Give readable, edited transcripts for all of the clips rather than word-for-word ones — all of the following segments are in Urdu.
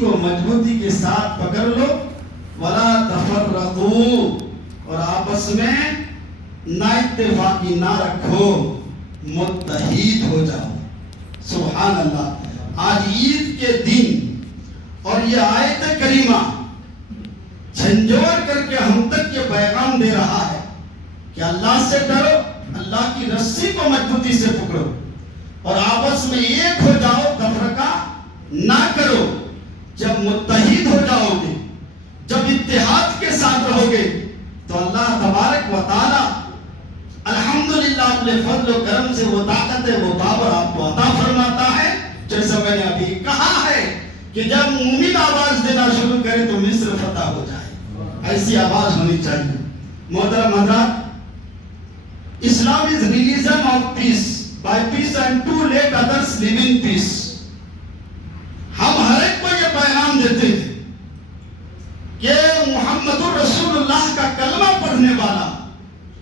کو مضبوطی کے ساتھ پکڑ لو، ولا تفرقوا، اور آپس میں نا اتفاقی نہ رکھو، متحد ہو جاؤ۔ سبحان اللہ۔ آج عید کے دن اور یہ آیت کریمہ جھنجھوڑ کر کے ہم تک یہ پیغام دے رہا ہے کہ اللہ سے ڈرو، اللہ کی رسی کو مضبوطی سے پکڑو اور آپس میں ایک ہو جاؤ، تفرقہ نہ کرو۔ جب متحد ہو جاؤ گے، جب اتحاد کے ساتھ رہو گے، تو اللہ تبارک و تعالی الحمدللہ اپنے فضل و کرم سے وہ طاقت ہے، وہ پاور آپ کو عطا فرماتا ہے۔ جیسا میں نے ابھی کہا ہے کہ جب مومن آواز دینا شروع کرے تو مصر فتح ہو جائے، ایسی آواز ہونی چاہیے۔ محترم حضرات، اسلام is religion of peace, by peace and to let others live in peace۔ ہم ہر ایک کو یہ پیغام دیتے ہیں کہ محمد رسول اللہ کا کلمہ پڑھنے والا،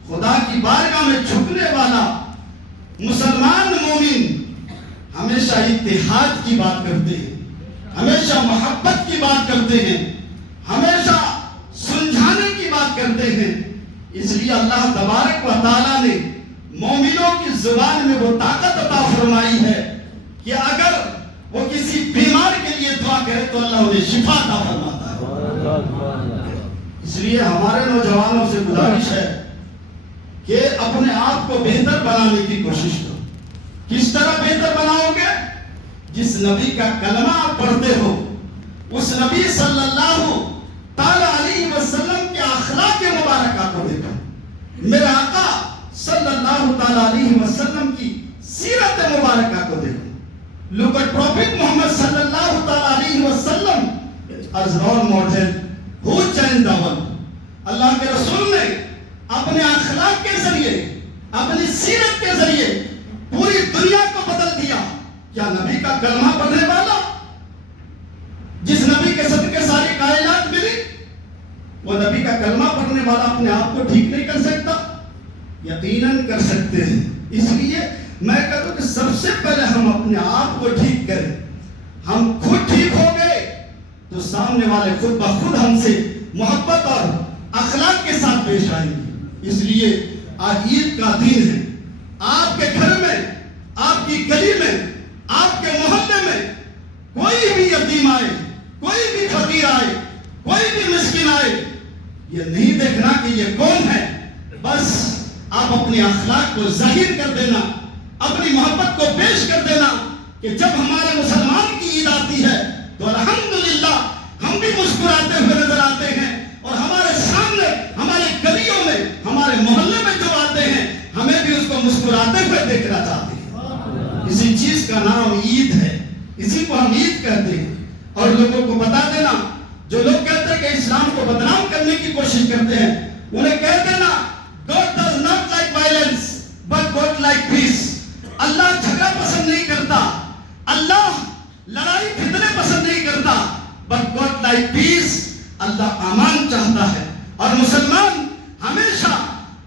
خدا کی بارگاہ میں جھکنے والا مسلمان مومن ہمیشہ اتحاد کی بات کرتے ہیں، ہمیشہ محبت کی بات کرتے ہیں، ہمیشہ سلجھانے کی بات کرتے ہیں۔ اس لیے اللہ تبارک و تعالیٰ نے مومنوں کی زبان میں وہ طاقت عطا فرمائی ہے کہ اگر وہ کسی بیمار کے لیے دعا کرے تو اللہ انہیں شفا عطا فرماتا ہے۔ اس لیے ہمارے نوجوانوں سے گزارش ہے کہ اپنے آپ کو بہتر بنانے کی کوشش کرو۔ کس طرح بہتر بناؤ گے؟ جس نبی کا کلمہ آپ پڑھتے ہو، اس نبی صلی اللہ تعالی علیہ وسلم کے اخلاق مبارکہ کو دیکھو، میرے آقا صلی اللہ تعالی علیہ وسلم کی سیرت مبارکہ کو دیکھو۔ Look at Prophet Muhammad صلی اللہ تعالی علیہ وسلم as role model who changed the world۔ اللہ کے رسول نے اپنے اخلاق کے ذریعے، اپنی سیرت کے ذریعے پوری دنیا کو بدل دیا۔ کیا نبی کا کلمہ پڑھنے والا، جس نبی کے صدقے ساری کائنات ملی، وہ نبی کا کلمہ پڑھنے والا اپنے آپ کو ٹھیک نہیں کر سکتا؟ یقیناً کر سکتے ہیں۔ اس لیے میں کہتا ہوں کہ سب سے پہلے ہم اپنے آپ کو ٹھیک کریں۔ ہم خود ٹھیک ہو گئے تو سامنے والے خود بخود ہم سے محبت اور اخلاق کے ساتھ پیش آئیں گے۔ اس لیے آج عید کا دن ہے، آپ کے گھر میں، آپ کی گلی میں، آپ کے محلے میں کوئی بھی یتیم آئے، کوئی بھی فقیر آئے، کوئی بھی مسکین آئے، یہ نہیں دیکھنا کہ یہ کون ہے، بس آپ اپنے اخلاق کو ظاہر کر دینا، اپنی محبت کو پیش کر دینا کہ جب ہمارے مسلمان کی عید آتی ہے تو الحمدللہ ہم بھی مسکراتے ہوئے نظر آتے ہیں، اور ہمارے سامنے، ہمارے گلیوں میں، ہمارے محلے میں جو آتے ہیں ہمیں بھی اس کو مسکراتے ہوئے دیکھنا چاہتے ہیں۔ اسی چیز کا نام عید ہے، اسی کو ہم عید کہتے ہیں۔ اور لوگوں کو بتا دینا، جو لوگ کہتے ہیں کہ اسلام کو بدنام کرنے کی کوشش کرتے ہیں، انہیں کہہ دینا God does not like violence but God like peace۔ اللہ جھگڑا پسند نہیں کرتا، اللہ لڑائی فتنے پسند نہیں کرتا، but God like peace۔ اللہ امان چاہتا ہے، اور مسلمان ہمیشہ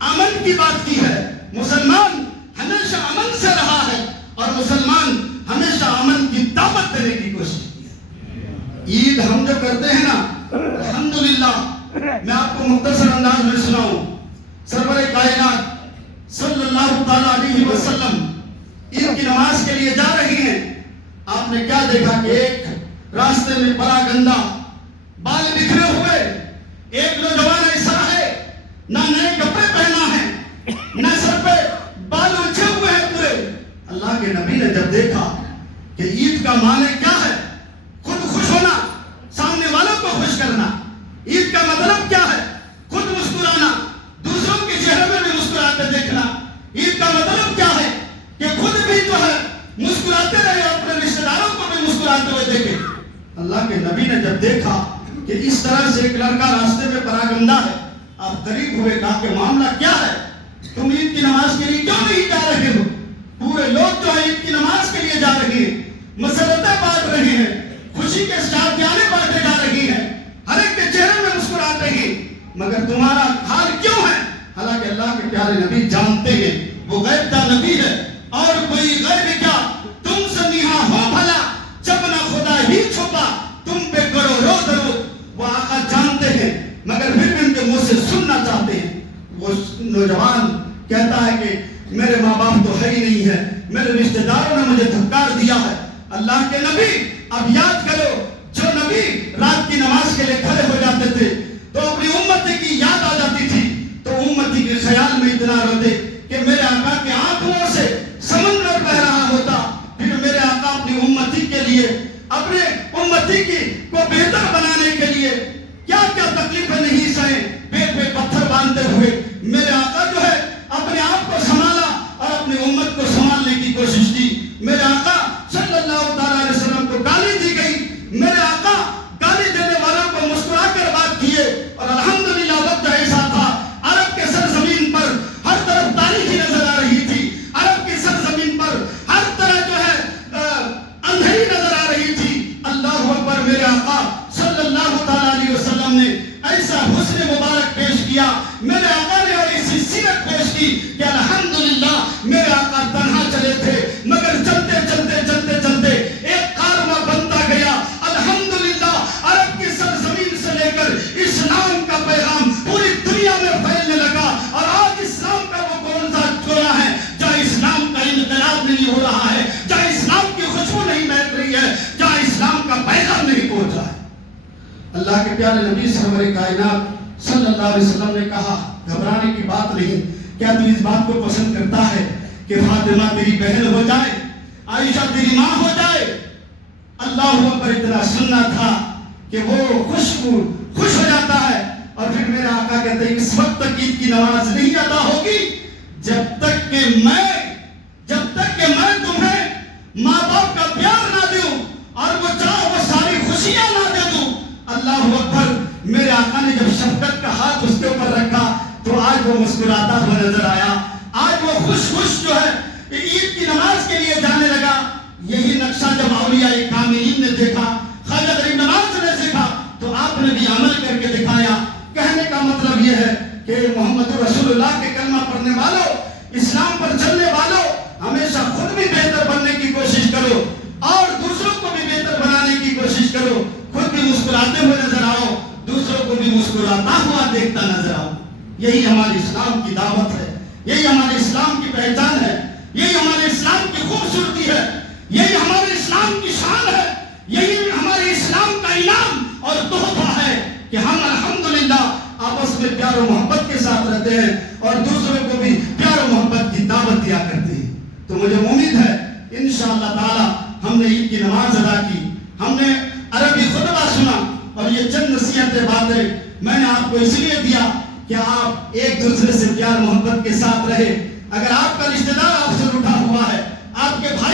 امن کی بات کی ہے، مسلمان ہمیشہ امن سے رہا ہے، اور مسلمان ہمیشہ امن کی دعوت دینے کی کوشش کی ہے۔ عید ہم جو کرتے ہیں نا، الحمدللہ، میں آپ کو مختصر انداز میں سناؤں۔ سرور کائنات صلی اللہ تعالی علیہ وسلم عید کی نماز کے لیے جا رہی ہیں۔ آپ نے کیا دیکھا کہ ایک راستے میں بڑا گندا، بال بکھرے ہوئے ایک نوجوان ایسا ہے، نہ نئے کپڑے پہنا ہے، نہ سر پہ بال اچھے ہوئے ہیں پورے۔ اللہ کے نبی نے جب دیکھا کہ عید کا معنی کیا ہے، خود خوش ہونا، سامنے والوں کو خوش کرنا، عید کا مطلب کیا ہے، خود مسکرانا، دوسروں کے چہرے میں بھی مسکراتے دیکھنا، عید کا مطلب کیا ہے کہ خود بھی جو ہے مسکراتے رہے، اپنے رشتہ داروں کو بھی مسکراتے ہوئے دیکھے۔ اللہ کے نبی نے جب دیکھا کہ اس طرح سے ایک لڑکا راستے میں پراگندہ ہے، آپ قریب ہوئے، کہا کہ معاملہ کیا ہے، تم عید کی نماز کے لیے کیوں نہیں جا رہے ہو؟ پورے لوگ جو ہے عید کی نماز کے لیے جا رہے ہیں، مسرتیں بانٹ رہے ہیں، خوشی کے ساتھ جانے بانٹے جا رہی ہیں، ہر ایک کے چہرے میں مسکراتے ہیں، مگر تمہارا حال کیوں ہے؟ حالانکہ اللہ کے پیارے نبی جانتے ہیں وہ غیب کا نبی ہے، اور کوئی غیب کیا تم سے نہا ہو بھلا، جب نہ خدا ہی چھپا تم پہ مگر پھر بھی ان کے منہ سے سننا چاہتے ہیں. وہ نوجوان کہتا ہے کہ میرے ماں باپ تو ہے ہی نہیں ہے, میرے رشتہ داروں نے مجھے دھکار دیا ہے. اللہ کے نبی اب یاد کرو, جو نبی رات کی نماز کے لیے کھڑے ہو جاتے تھے تو اپنی امتی کی یاد آ جاتی تھی, تو امتی کے خیال میں اتنا روتے کہ میرے آقا کے آنکھوں سے سمندر بہ رہا ہوتا. پھر میرے آقا اپنی امتی کے لیے, اپنے امتی کی کو بہتر بنانے کے لیے کیا کیا تکلیفیں نہیں سہیں, پیٹ پہ پتھر باندھتے ہوئے میرے آقا جو ہے اپنے آپ کو سنبھالا اور اپنی امت کو سنبھالنے کی کوشش کی. میرے آقا صلی اللہ تعالی علیہ وسلم کو گالی دی گئی, میرے آقا گالی دینے والوں کو مسکرا کر بات کیے. اور الحمدللہ وقت ایسا تھا عرب کے سرزمین پر ہر طرف تاریخی نظر آ رہی تھی, عرب کی سرزمین پر ہر طرح جو ہے اندھیری نظر آ رہی تھی. اللہ اکبر, میرے آقا صلی اللہ تعالی علیہ وسلم نے ایسا حسن مبارک پیش کیا, میرے آقا نے ایسی سیرت پیش کی کہ الحمدللہ میرے آقا تنہا چلے تھے مگر چلتے چلتے چلتے چلتے ایک کارواں بنتا گیا. الحمدللہ عرب کی سرزمین سے لے کر اسلام کا پیغام پوری دنیا میں پھیلنے لگا. اور آج اسلام کا وہ کون سا کونا ہے جہاں اسلام کا انقلاب نہیں ہو رہا ہے, جہاں اسلام کی خوشبو نہیں مہک رہی ہے, جہاں اسلام کا پیغام نہیں پہنچ رہا ہے. اللہ کے پیارے نبی سرور کائنات صلی اللہ علیہ وسلم نے کہا گھبرانے کی بات نہیں. کیا تو اس بات کو پسند کرتا ہے کہ فاطمہ تیری بہن ہو جائے, عائشہ تیری ماں ہو جائے؟ اللہ اکبر, اتنا سننا تھا کہ وہ خوش ہو جاتا ہے. اور پھر میرے آقا کہتے ہیں اس وقت تک عید کی نماز نہیں ادا ہوگی جب تک کہ میں تمہیں ماں باپ کا پیار نہ دوں اور وہ چاہو وہ ساری خوشیاں نہ دے دوں. اللہ اکبر, میرے آقا نے جب شفقت کا ہاتھ اس کے اوپر رکھا تو آج وہ مسکراتا ہوا نظر آیا, آج وہ خوش جو ہے عید کی نماز کے لیے جانے لگا. یہی نقشہ جب اولیاء کاملین نے دیکھا, خواجہ غریب نواز نے دیکھا, تو آپ نے بھی عمل کر کے دکھایا. کہنے کا مطلب یہ ہے کہ محمد رسول اللہ کے کلمہ پڑھنے والوں, اسلام پر چلنے والوں, ہمیشہ خود بھی بہتر بننے کی کوشش کرو اور دوسروں کو بھی بہتر بنانے کی کوشش کرو. خود بھی مسکراتے ہوئے نظر آؤ, دوسروں کو بھی مسکراتا ہوا دیکھتا نظر آؤ. یہی ہمارے اسلام کی دعوت ہے, یہی ہمارے اسلام کی پہچان ہے, یہی ہمارے اسلام کی خوبصورتی ہے, یہی ہمارے اسلام کی شان ہے, یہی ہمارے اسلام کا انعام اور تحفہ ہے کہ ہم الحمدللہ آپس میں پیار و محبت کے ساتھ رہتے ہیں اور دوسروں کو بھی پیار و محبت کی دعوت دیا کرتے ہیں. تو مجھے امید ہے انشاءاللہ تعالی ہم نے عید کی نماز ادا کی, ہم نے عربی خطبہ سنا, اور یہ چند نصیحتیں باتیں میں نے آپ کو اس لیے دیا کہ آپ ایک دوسرے سے پیار محبت کے ساتھ رہے. اگر آپ کا رشتہ دار آپ سے روٹھا ہوا ہے, آپ کے بھائی